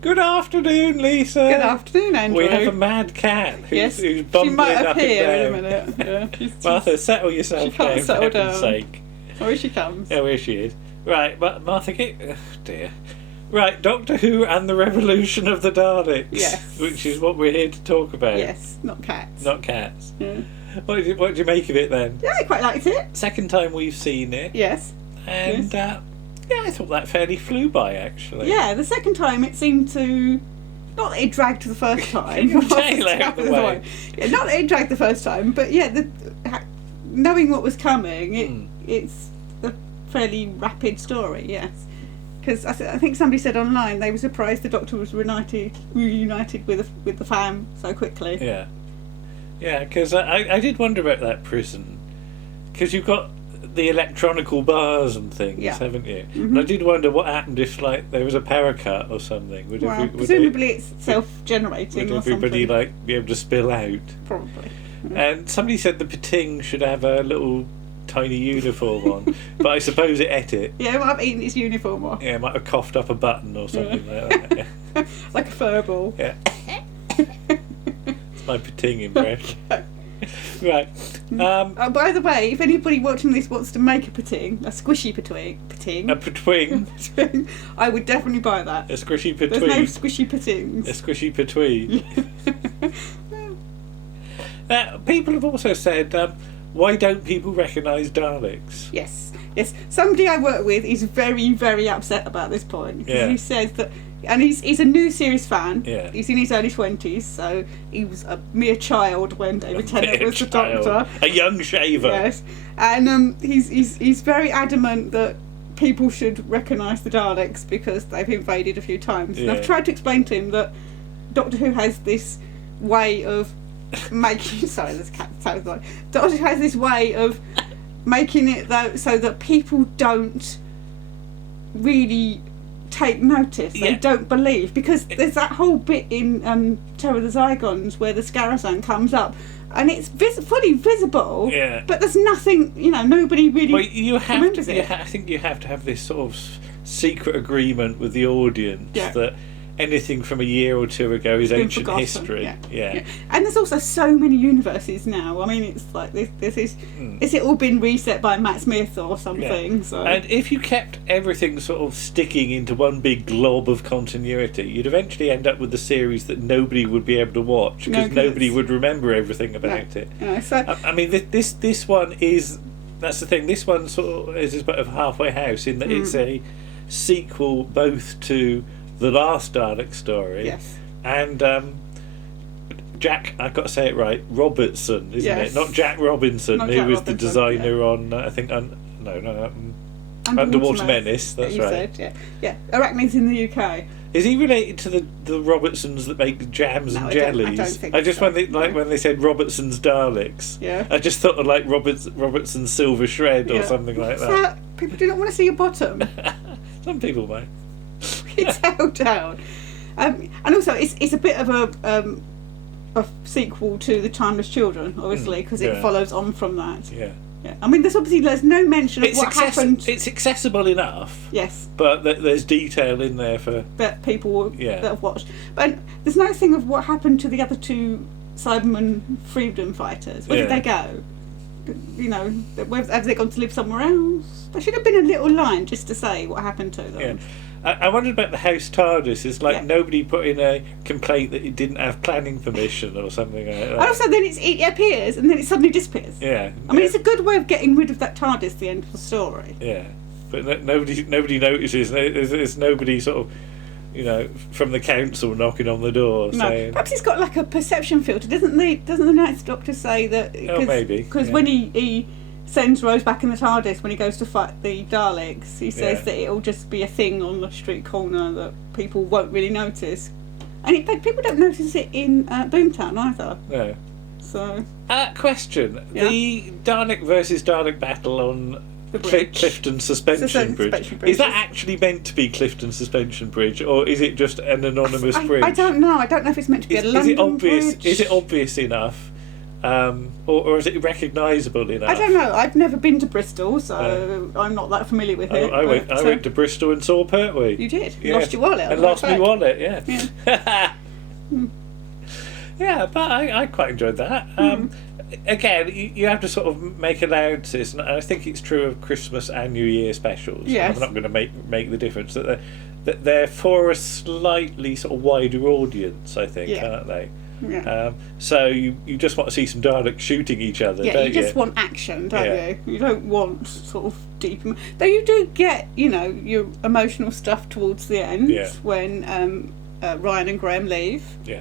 Good afternoon, Lisa. Good afternoon, Andrew. We have a mad cat who's She bumbling might up appear and in a down. minute. Yeah. Martha, settle yourself she can't down, settle for heaven's down. sake. Oh, here she comes. Oh, here she is. Right, but Martha, oh dear. Right, Doctor Who and the Revolution of the Daleks. Yes. Which is what we're here to talk about. Yes, not cats. Not cats. Yeah. What did you make of it then? Yeah, I quite liked it. Second time we've seen it. Yes. And, Yes. yeah, I thought that fairly flew by, actually. Yeah, the second time it seemed to... Not that it dragged the first time. Keep your tail out of the way. Yeah, not that it dragged the first time, but yeah, knowing what was coming, it's a fairly rapid story, yes. Because I think somebody said online they were surprised the Doctor was reunited with the fam so quickly. Yeah. Yeah, because I did wonder about that prison. Because you've got the electronical bars and things, haven't you? Mm-hmm. And I did wonder what happened if, like, there was a power cut or something. Presumably it's self-generating would or everybody, something. like, be able to spill out? Probably. And somebody said the Pating should have a little tiny uniform on, but I suppose it ate it. Yeah, it might have eaten its uniform off. Yeah, it might have coughed up a button or something like that. Yeah. Like a furball. Yeah. It's my Pating impression. Right. By the way, if anybody watching this wants to make a squishy pating, A patwing. I would definitely buy that. A squishy patwing. There's no squishy patings. A squishy patwee. People have also said, why don't people recognise Daleks? Yes. Somebody I work with is very, very upset about this point. Yeah. He says that, and he's a new series fan. Yeah. He's in his early 20s, so he was a mere child when David Tennant was the Doctor. A young shaver. Yes, and he's very adamant that people should recognise the Daleks because they've invaded a few times. Yeah. And I've tried to explain to him that Doctor Who has this way of making Doctor Who has this way of making it so that people don't really take notice. They don't believe, because there's that whole bit in Terror of the Zygons where the Scarazan comes up and it's fully visible, but there's nothing, nobody really remembers it. I think you have to have this sort of secret agreement with the audience that anything from a year or two ago is ancient history. Yeah. And there's also so many universes now. I mean, it's like this is it all been reset by Matt Smith or something? Yeah. So. And if you kept everything sort of sticking into one big glob of continuity, you'd eventually end up with a series that nobody would be able to watch because nobody would remember everything about it. So I mean, this one is, that's the thing. This one sort of is a bit of a halfway house in that it's a sequel both to the last Dalek story, and Jack, I've got to say it right, Robertson, isn't it? Not Jack Robinson, who was the designer on, I think, Underwater Menace. That's right. Said, Arachnids in the UK. Is he related to the Robertsons that make jams and jellies? I don't think I just so. when they said Robertson's Daleks, I just thought of like Robertson's Silver Shred or something like that. People do not want to see your bottom. Some people might. It's held down, and also it's a bit of a sequel to The Timeless Children, obviously, because it follows on from that. Yeah. I mean, there's no mention of what happened. It's accessible enough. Yes. But there's detail in there for that people that have watched. But there's no thing of what happened to the other two Cyberman freedom fighters. Where did they go? Have they gone to live somewhere else? There should have been a little line just to say what happened to them. Yeah. I wondered about the House TARDIS. It's like nobody put in a complaint that it didn't have planning permission or something like that. And also then it appears and then it suddenly disappears. Yeah. I mean, it's a good way of getting rid of that TARDIS at the end of the story. Yeah. But nobody notices. There's nobody sort of, from the council knocking on the door saying... Perhaps he's got like a perception filter. Doesn't the Ninth Doctor say that... maybe. Because when he sends Rose back in the TARDIS when he goes to fight the Daleks, he says that it'll just be a thing on the street corner that people won't really notice. And in fact, people don't notice it in Boomtown either. No. So... question. Yeah? The Dalek versus Dalek battle on Clifton Suspension Bridge. Is that actually meant to be Clifton Suspension Bridge, or is it just an anonymous bridge? I don't know. I don't know if it's meant to be a London bridge. Is it obvious enough or is it recognisable enough? I don't know. I've never been to Bristol, so I'm not that familiar with it. I went to Bristol and saw Pertwee. You did? Yeah. Lost your wallet. And lost my wallet, yeah. Yeah. Yeah, but I quite enjoyed that. Again, you have to sort of make allowances, and I think it's true of Christmas and New Year specials. Yes. I'm not going to make the difference. That they're for a slightly sort of wider audience, I think, aren't they? Yeah. So you just want to see some Daleks shooting each other, yeah, don't you just want action, don't you? You don't want sort of deep... Though you do get, your emotional stuff towards the end when Ryan and Graham leave. Yeah.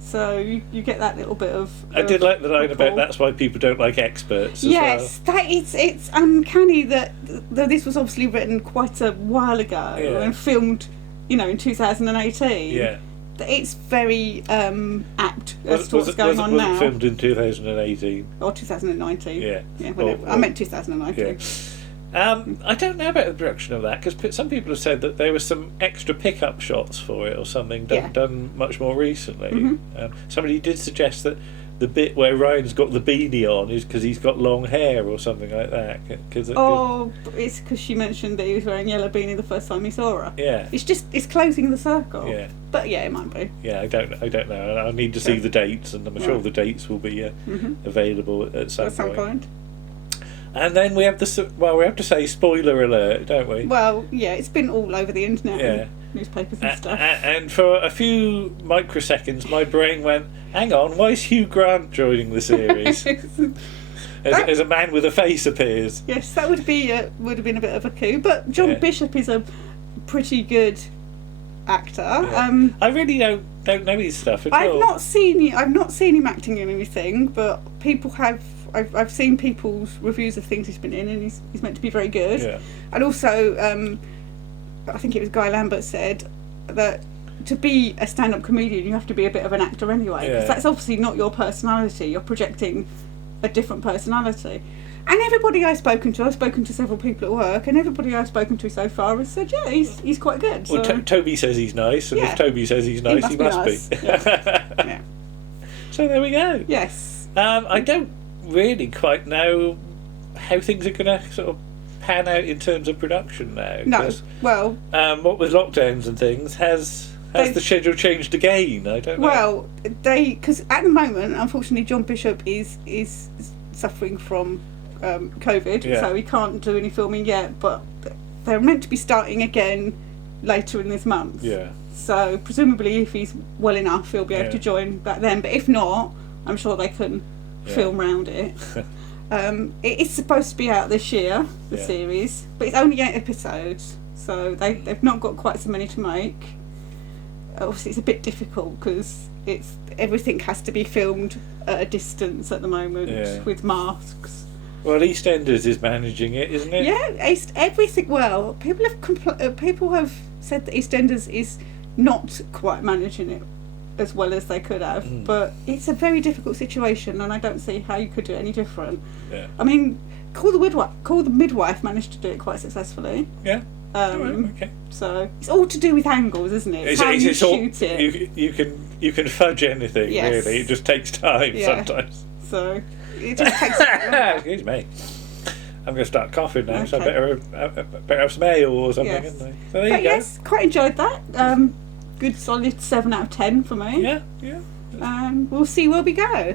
So you get that little bit of... I did like the line about that's why people don't like experts as well. It's uncanny that though this was obviously written quite a while ago and filmed, in 2018. Yeah. It's very apt as to what's going on now. Was it filmed in 2018? Or 2019. Yeah. Whenever. I meant 2019. Yeah. I don't know about the production of that, because some people have said that there were some extra pickup shots for it or something done much more recently. Mm-hmm. Somebody did suggest that the bit where Ryan's got the beanie on is because he's got long hair or something like that. It's because she mentioned that he was wearing yellow beanie the first time he saw her. Yeah. It's closing the circle. Yeah. But yeah, it might be. Yeah, I don't know. I need to see the dates, and I'm sure the dates will be available at some point. And then we have we have to say spoiler alert, don't we? Well, yeah, it's been all over the internet and newspapers and stuff. And for a few microseconds, my brain went, hang on, why is Hugh Grant joining the series? as a man with a face appears. Yes, that would have been a bit of a coup. But John Bishop is a pretty good actor. Yeah. I really don't know his stuff at all. I've not seen him acting in anything, but people have. I've seen people's reviews of things he's been in, and he's meant to be very good. Yeah. And also, I think it was Guy Lambert said that to be a stand-up comedian, you have to be a bit of an actor anyway, because that's obviously not your personality. You're projecting a different personality. And everybody I've spoken to several people at work, and everybody I've spoken to so far has said, yeah, he's quite good. So. Well, Toby says he's nice, and if Toby says he's nice, he must be. Yeah. So there we go. Yes. I don't really quite know how things are going to sort of pan out in terms of production now. No, well... what with lockdowns and things, has the schedule changed again? I don't know. Well, because at the moment, unfortunately, John Bishop is suffering from COVID, so he can't do any filming yet, but they're meant to be starting again later in this month. Yeah. So presumably if he's well enough, he'll be able to join back then, but if not, I'm sure they can film round it. It is supposed to be out this year, the series, but it's only 8 episodes, so they've not got quite so many to make. Obviously it's a bit difficult because everything has to be filmed at a distance at the moment with masks. Well, EastEnders is managing it, isn't it? Yeah, everything. Well, people have said that EastEnders is not quite managing it as well as they could have, but it's a very difficult situation, and I don't see how you could do it any different. Yeah. I mean, Call the Midwife managed to do it quite successfully. Yeah. Okay. So it's all to do with angles, isn't it? It's how you shoot it. You can fudge anything, really. It just takes time sometimes. So it just takes time. Excuse me. I'm going to start coughing now, so I better have some ale or something. Yes. So there you go. Yes, quite enjoyed that. Good solid 7 out of 10 for me. Yeah. We'll see where we go.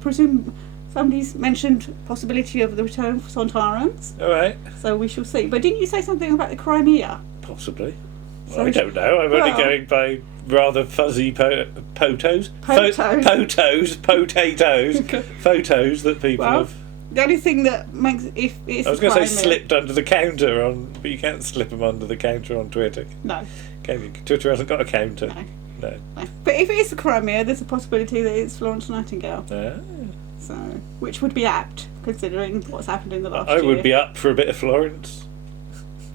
Presume somebody's mentioned possibility of the return of Sontarans. All right. So we shall see. But didn't you say something about the Crimea? Possibly. Well, I don't know. I'm only going by rather fuzzy potatoes that people have. The only thing that makes if it's I was going to say slipped under the counter but you can't slip them under the counter on Twitter. No. Twitter hasn't got a counter. No. But if it is the Crimea, there's a possibility that it's Florence Nightingale. So, which would be apt, considering what's happened in the last year. I would be up for a bit of Florence.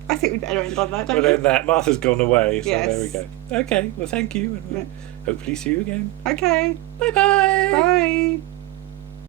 I think we'd better end on that, don't we? Well, then that. Martha's gone away, so there we go. Okay, well, thank you, and we'll hopefully see you again. Okay. Bye-bye. Bye.